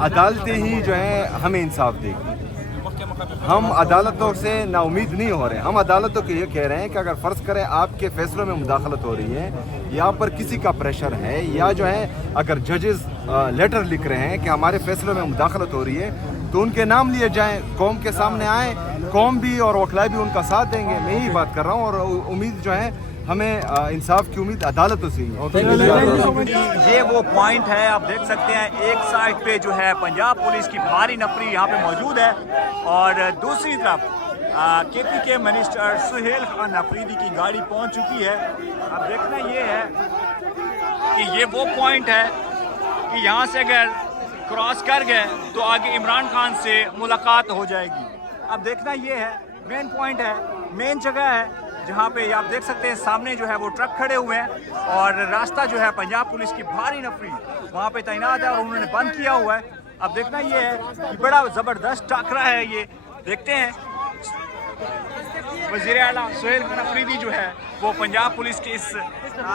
अदालतें ही जो है हमें इंसाफ देगी। हम अदालतों से नाउमीद नहीं हो रहे। हम अदालतों को ये कह रहे हैं कि अगर फ़र्ज़ करें आपके फ़ैसलों में मुदाखलत हो रही है, यहाँ पर किसी का प्रेशर है, या जो है अगर जजेस लेटर लिख रहे हैं कि हमारे फ़ैसलों में मुदाखलत हो रही है, तो उनके नाम लिए जाएं, कौम के सामने आएँ, कौम भी और वकला भी उनका साथ देंगे। मैं यही बात कर रहा हूँ और उम्मीद जो है हमें इंसाफ की उम्मीद अदालतों से ही। ये वो पॉइंट है, आप देख सकते हैं एक साइड पे जो है पंजाब पुलिस की भारी नफरी यहाँ पे मौजूद है और दूसरी तरफ केपी के मिनिस्टर सुहेल खान अफरीदी की गाड़ी पहुँच चुकी है। अब देखना ये है कि ये वो पॉइंट है कि यहाँ से अगर क्रॉस कर गए तो आगे इमरान खान से मुलाकात हो जाएगी। अब देखना ये है, मेन पॉइंट है, मेन जगह है जहाँ पे आप देख सकते हैं सामने जो है वो ट्रक खड़े हुए हैं और रास्ता जो है पंजाब पुलिस की भारी नफरी वहाँ पे तैनात है और उन्होंने बंद किया हुआ है। अब देखना ये है कि बड़ा ज़बरदस्त टाकरा है ये। देखते हैं वज़ीर आला सुहेल खान अफरीदी जो है वो पंजाब पुलिस के इस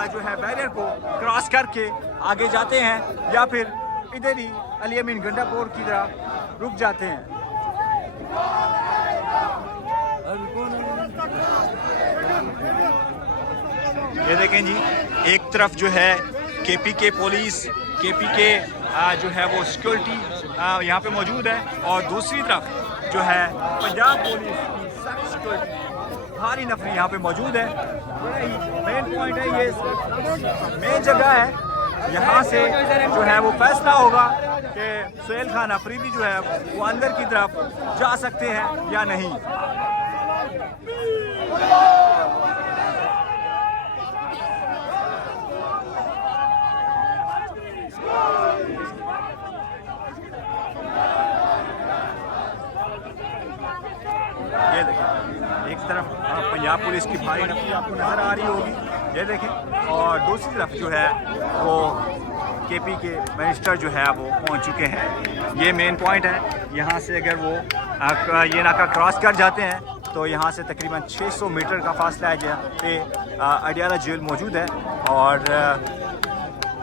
जो है बैरियर को क्रॉस करके आगे जाते हैं या फिर इधर ही अली अमीन गंडापुर की तरह रुक जाते हैं। ये देखें जी, एक तरफ जो है केपी के पुलिस, केपी के जो है वो सिक्योरिटी यहाँ पे मौजूद है और दूसरी तरफ जो है पंजाब पुलिस की सख्त सिक्योरिटी भारी नफरी यहाँ पे मौजूद है। बड़ा ही मेन पॉइंट है, ये मेन जगह है, यहाँ से जो है वो फैसला होगा कि सुहेल खान अफरीदी जो है वो अंदर की तरफ जा सकते हैं या नहीं। ये देखें, एक तरफ पंजाब पुलिस की भारी नफरी आपको नज़र आ रही होगी, ये देखें, और दूसरी तरफ जो है वो केपी के मिनिस्टर जो है वो पहुंच चुके हैं। ये मेन पॉइंट है, यहाँ से अगर वो ये नाका क्रॉस कर जाते हैं तो यहाँ से तकरीबन 600 मीटर का फासला है जहाँ पे अडियाला जेल मौजूद है और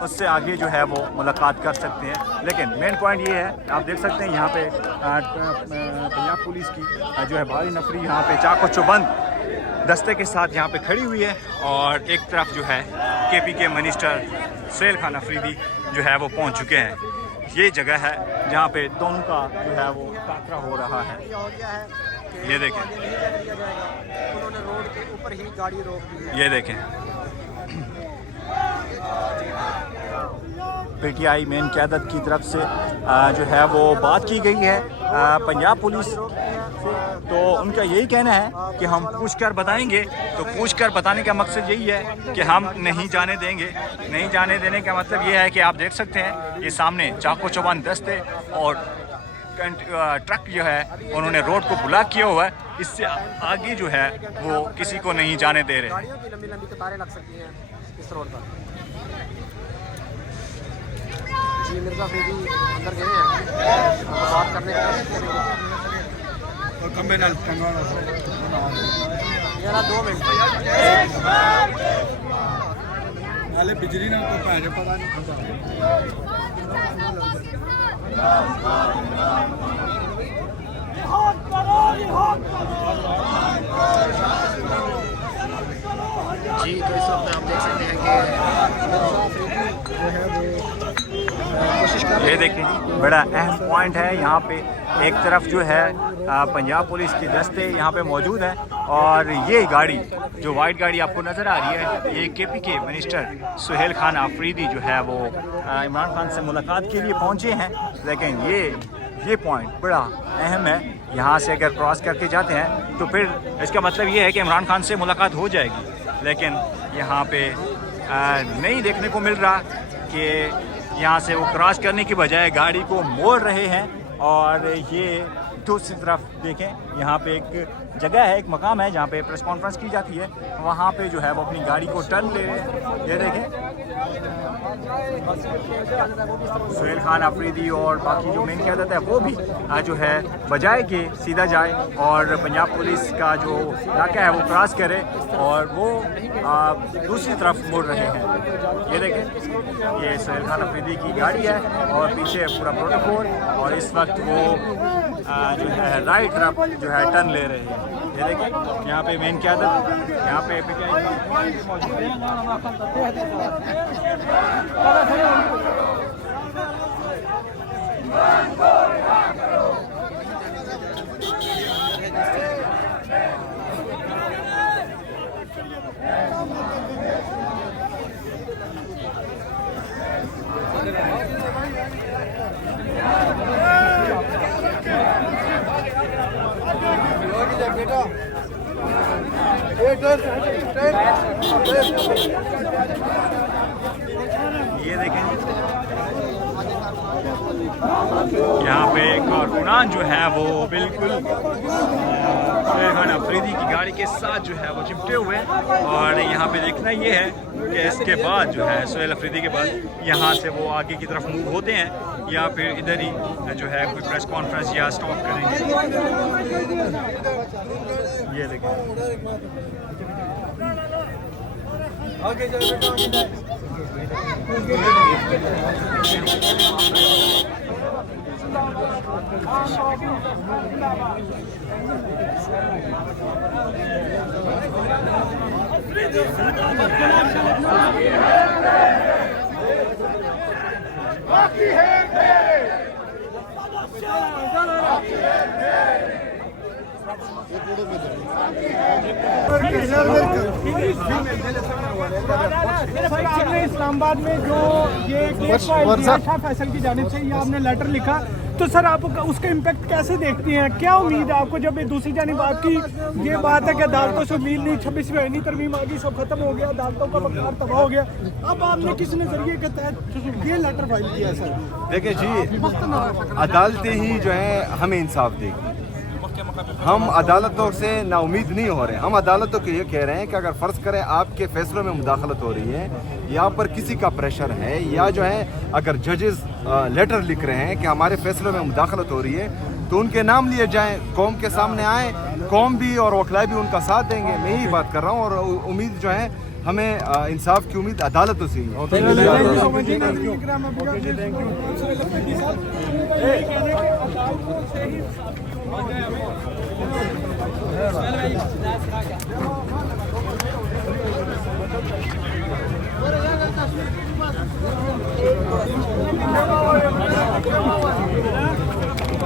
उससे आगे जो है वो मुलाकात कर सकते हैं। लेकिन मेन पॉइंट ये है, आप देख सकते हैं यहाँ पे पंजाब पुलिस की जो है भारी नफरी यहाँ पे चाको चौबंद दस्ते के साथ यहाँ पे खड़ी हुई है और एक तरफ जो है केपी के मिनिस्टर सुहेल खान अफरीदी जो है वो पहुँच चुके हैं। ये जगह है जहाँ पे दोनों का जो है वो टाकरा हो रहा है। ये देखें, उन्होंने रोड के ऊपर ही गाड़ी रोक दी। ये देखें, पीटीआई मेन क़यादत की तरफ से जो है वो बात की गई है पंजाब पुलिस, तो उनका यही कहना है कि हम पूछ कर बताएंगे। तो पूछ कर बताने का मकसद यही है कि हम नहीं जाने देंगे। नहीं जाने देने का मतलब ये है कि आप देख सकते हैं ये सामने चाको चौबंद दस्ते और ट्रक जो है उन्होंने रोड को ब्लॉक किया हुआ है। इससे आगे जो है वो किसी को नहीं जाने दे रहे। गाड़ियों की लंबी लंबी कतारें लग सकती हैं इस रोड पर। जी मिर्जा अफरीदी अंदर गए हैं बात करने का कोशिश करेंगे। यार 2 मिनट नाले बिजली ना तो पैसे पता जी। तो इस वक्त आप देख सकते हैं कि मिर्जा अफरीदी जो है वो कोशिश कर। ये देखें जी, बड़ा अहम पॉइंट है यहाँ पे। एक तरफ जो है पंजाब पुलिस की दस्ते यहाँ पे मौजूद है और ये गाड़ी जो वाइट गाड़ी आपको नज़र आ रही है ये केपी के मिनिस्टर सुहेल खान अफरीदी जो है वो इमरान खान से मुलाकात के लिए पहुँचे हैं। लेकिन ये पॉइंट बड़ा अहम है, यहाँ से अगर क्रॉस करके जाते हैं तो फिर इसका मतलब ये है कि इमरान खान से मुलाकात हो जाएगी। लेकिन यहाँ पे नहीं देखने को मिल रहा कि यहाँ से वो क्रॉस करने की बजाय गाड़ी को मोड़ रहे हैं और ये दूसरी तरफ देखें, यहाँ पे एक जगह है, एक मकाम है जहाँ पे प्रेस कॉन्फ्रेंस की जाती है। वहाँ पे जो है वो अपनी गाड़ी को टर्न ले रहे हैं। ये देखें, सुहेल खान अफरीदी और बाकी जो मेन क़यादत है वो भी जो है बजाय के सीधा जाए और पंजाब पुलिस का जो इलाका है वो क्रॉस करे और वो दूसरी तरफ मुड़ रहे हैं। ये देखें, ये सुहेल खान अफरीदी की गाड़ी है और पीछे पूरा प्रोटोकॉल, और इस वक्त वो जो है राइट तरफ जो है टर्न ले रहे हैं। ये देखें, यहाँ पे मेन क़यादत, यहाँ पे ये देखें, यहाँ पे कारकुनान जो है वो बिल्कुल सुहेल खान अफरीदी की गाड़ी के साथ जो है वो चिपटे हुए हैं। और यहाँ पे देखना ये है कि इसके बाद जो है सुहेल अफरीदी के बाद यहाँ से वो आगे की तरफ मूव होते हैं या फिर इधर ही जो है कोई प्रेस कॉन्फ्रेंस या स्टॉप करेंगे। ये देखें, आपने इस्लामाबाद में जो ये केस फाइल किया शाह फैसल की जानिब से, ये आपने लेटर लिखा, तो सर आप उसका इम्पैक्ट कैसे देखती हैं? क्या उम्मीद है आपको? जब दूसरी जानिब आपकी ये बात है कि अदालतों से उम्मीद नहीं, 26वीं आईनी तरमीम आ गई, सब खत्म हो गया, अदालतों का वक़ार तबाह हो गया, अब आपने किस नजरिए के तहत ये लेटर फाइल किया सर? देखिए जी, अदालतें ही जो है हमें इंसाफ देगी। हम अदालतों से नाउमीद नहीं हो रहे। हम अदालतों को ये कह रहे हैं कि अगर फ़र्ज़ करें आपके फ़ैसलों में मुदाखलत हो रही है, यहाँ पर किसी का प्रेशर है, या जो है अगर जजेस लेटर लिख रहे हैं कि हमारे फ़ैसलों में मुदाखलत हो रही है, तो उनके नाम लिए जाएं, कौम के सामने आएँ, कौम भी और वकला भी उनका साथ देंगे। मैं यही बात कर रहा हूँ, और उम्मीद जो है हमें इंसाफ की उम्मीद अदालतों से ही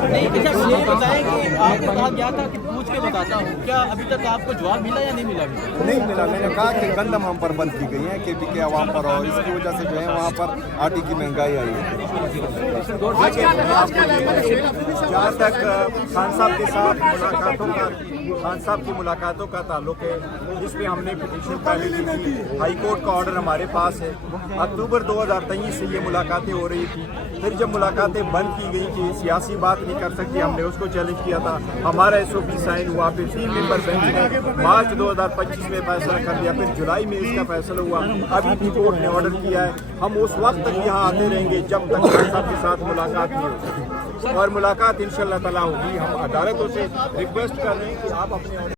नहीं, ये बताएं कि आपने कहा गया था कि पूछ के बताता हूँ, क्या अभी तक आपको जवाब मिला या नहीं मिला? नहीं मिला। मैंने कहा कि गंदम हम पर बंद की गई है KP के अवाम पर, और इसकी वजह से जो है वहाँ पर आटे की महंगाई आई है। जहाँ तक खान साहब के साथ खान साहब की मुलाकातों का ताल्लुक है, जिसमें हमने पिटीशन पहले दी थी, हाई कोर्ट का ऑर्डर हमारे पास है। अक्टूबर 2023 से ये मुलाकातें हो रही थी। फिर जब मुलाकातें बंद की गई कि सियासी बात नहीं कर सकती, हमने उसको चैलेंज किया था, हमारा SOP साइन हुआ। फिर 3 मेंबर बेंच ने मार्च 2025 में फैसला कर दिया, फिर जुलाई में इसका फैसला हुआ। अभी भी कोर्ट ने ऑर्डर किया है, हम उस वक्त तक यहाँ आते रहेंगे जब तक खान साहब के साथ मुलाकात नहीं हो सके, और मुलाकात इंशाअल्लाह ताला होगी। हम अदालतों से रिक्वेस्ट कर रहे हैं कि आप अपने